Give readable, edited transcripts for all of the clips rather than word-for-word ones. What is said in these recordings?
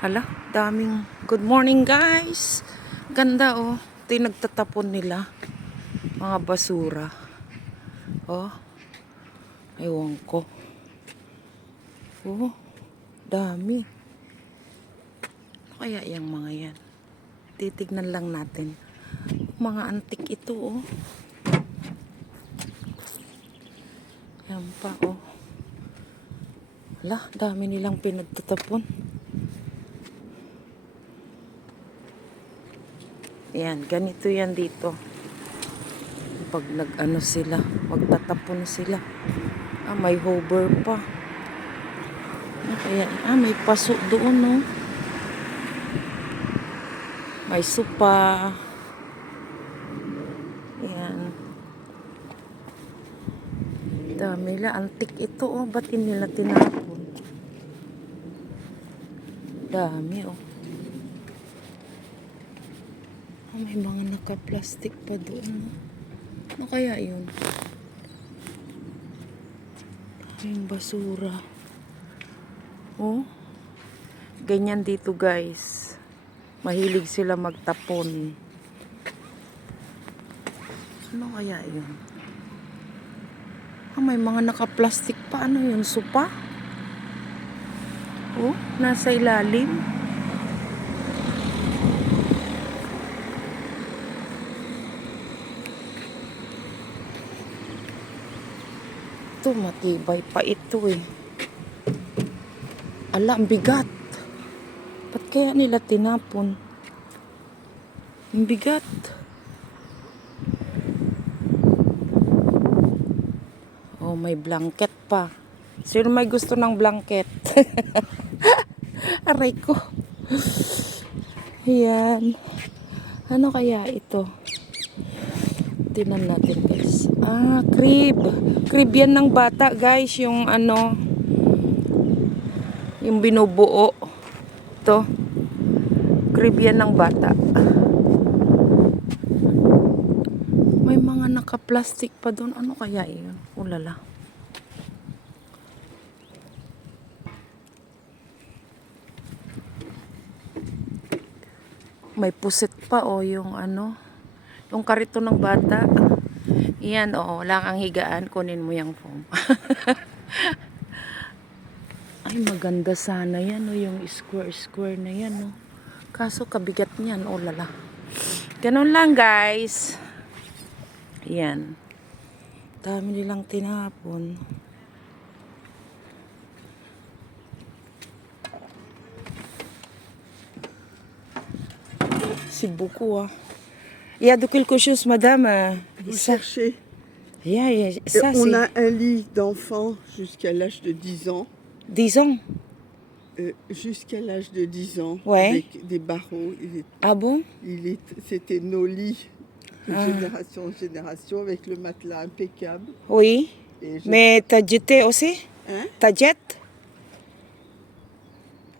Hala, daming good morning guys. Ganda oh. Ito yung nagtatapon nila. Mga basura. Oh. Ewan ko. Oh. Dami. Ano kaya yung mga yan? Titignan lang natin. Mga antik ito oh. Yan pa oh. Hala, dami nilang pinagtatapon. Yan, ganito yan dito. Pag nag-ano sila, magtatapon sila. Ah, may hover pa. Kaya, may paso doon, no? May supa. Yan. Dami la, antik ito, oh. Ba't nila tinapon? Dami, oh. May mga naka-plastic pa doon. Ano kaya yun? Yung basura. Oh. Ganyan dito guys. Mahilig sila magtapon. Ano kaya yun? May mga naka-plastic pa. Ano yun? Supa? Oh, nasa ilalim. Ito, matibay pa ito eh. Ala, ang bigat. Ba't kaya nila tinapon? Ang bigat. Oh, may blanket pa. Sino may gusto ng blanket? Aray ko. Ayan. Ano kaya ito? Tingnan natin guys. Ah, crib. Crib yan ng bata guys. Yung ano, yung binubuo. Ito. Crib yan ng bata. May mga naka-plastic pa doon. Ano kaya yun? Ulala. May puset pa o yung ano. Yung karito ng bata. Iyan, oo. Wala kang higaan. Kunin mo yung foam. Ay, maganda sana yan. O, yung square na yan. O. Kaso, kabigat niyan. O, lala. Ganun lang, guys. Iyan. Dami nilang tinapon. C'est beaucoup, ah. Il y a de quelque chose, madame. Vous cherchez. Ça, on a un lit d'enfant jusqu'à l'âge de 10 ans. 10 ans? Jusqu'à l'âge de 10 ans. Ouais. Avec des barreaux. Ah bon? C'était nos lits de génération en génération avec le matelas impeccable. Oui. Mais t'as jeté aussi? Hein? T'as jeté?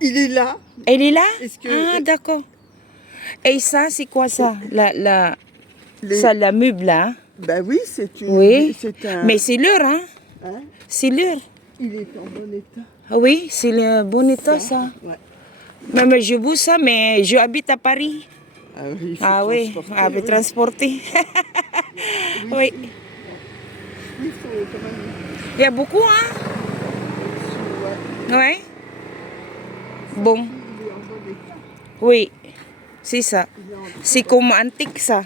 Il est là. Elle est là? Est-ce Ah, d'accord. Et ça, c'est quoi ça? Ça, la meuble, là? Ben oui, c'est une... Oui. C'est un... Mais c'est leur, hein? Hein? C'est leur. Il est en bon état. Ah oui, c'est le bon état, ça. Ouais. Même je veux ça, mais je habite à Paris. Ah oui, il faut Ah oui, transporter, transporter. Oui. Il faut quand même... Il y a beaucoup, hein? Ouais. Ouais. Bon, Il est en bon état. oui, c'est ça. C'est comme antique, ça.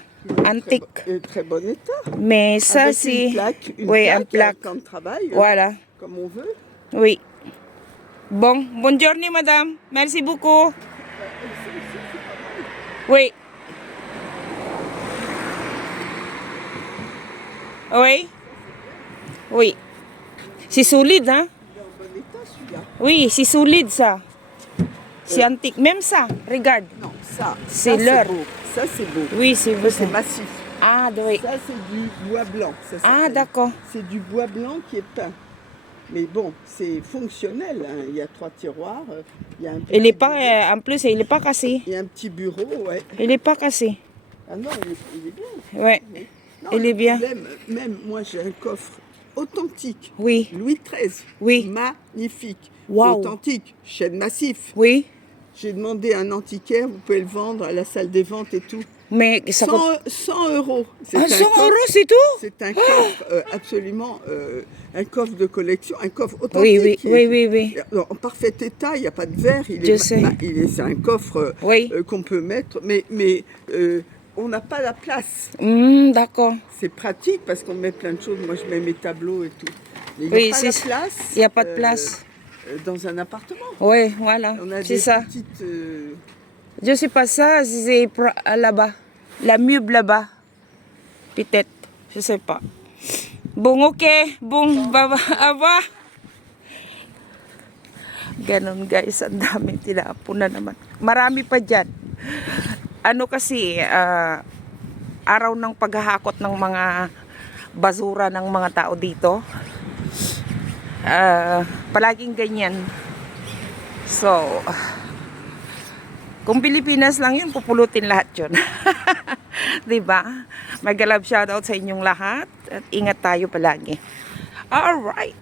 Antique. Très bon état. Mais ça, Avec c'est... une plaque, Oui, un un plaque. camp de travail, Voilà, comme on veut. oui. Bon, bonne journée, madame. Merci beaucoup. Oui. Oui. Oui. C'est solide, hein? Il est en bon état celui-là. Oui, c'est solide, ça. C'est antique. Même ça, regarde. Non, ça, C'est ça, leur. beau. Ça c'est beau. Oui, c'est Ça beau. c'est massif. Ah, oui. Ça c'est du bois blanc. Ça Ah, s'appelle. d'accord. C'est du bois blanc qui est peint. Mais bon, c'est fonctionnel. Hein. Il y a 3 tiroirs. Il y a un petit Il est pas, bureau. en plus, il n'est pas cassé. Il y a un petit bureau, ouais. Il n'est pas cassé. Ah non, il est bien. Ouais. Non, Il le est bien. problème, même moi j'ai un coffre authentique. Oui. Louis XIII. Oui. Magnifique. Waouh. Authentique. Chêne massif. Oui. J'ai demandé un antiquaire, vous pouvez le vendre à la salle des ventes et tout. Mais ça coûte 100 euros. C'est ah, un 100 coffre- euros, c'est tout? C'est un coffre absolument, un coffre de collection, un coffre Oui, authentique. oui, oui, oui, oui. En parfait état, il n'y a pas de verre. Je sais. C'est un coffre Oui. qu'on peut mettre, mais on n'a pas la place. D'accord. C'est pratique parce qu'on met plein de choses. Moi, je mets mes tableaux et tout. Mais il Oui, n'y a pas la c'est- place. il y a pas de place. Dans un appartement. Oui, voilà. On a C'est des ça. petites. Je sais pas ça, c'est là-bas. La meuble là-bas. Peut-être. Je sais pas. Bon, ok. Bon, baba. Aba. Ganon guys, ang dami tinapon na naman. Marami pa dyan. Ano kasi, araw ng paghahakot ng mga basura ng mga tao dito. Palaging ganyan. So, kung Pilipinas lang yun, pupulutin lahat yun. Diba? Mag-love shoutout sa inyong lahat. At ingat tayo palagi. Alright.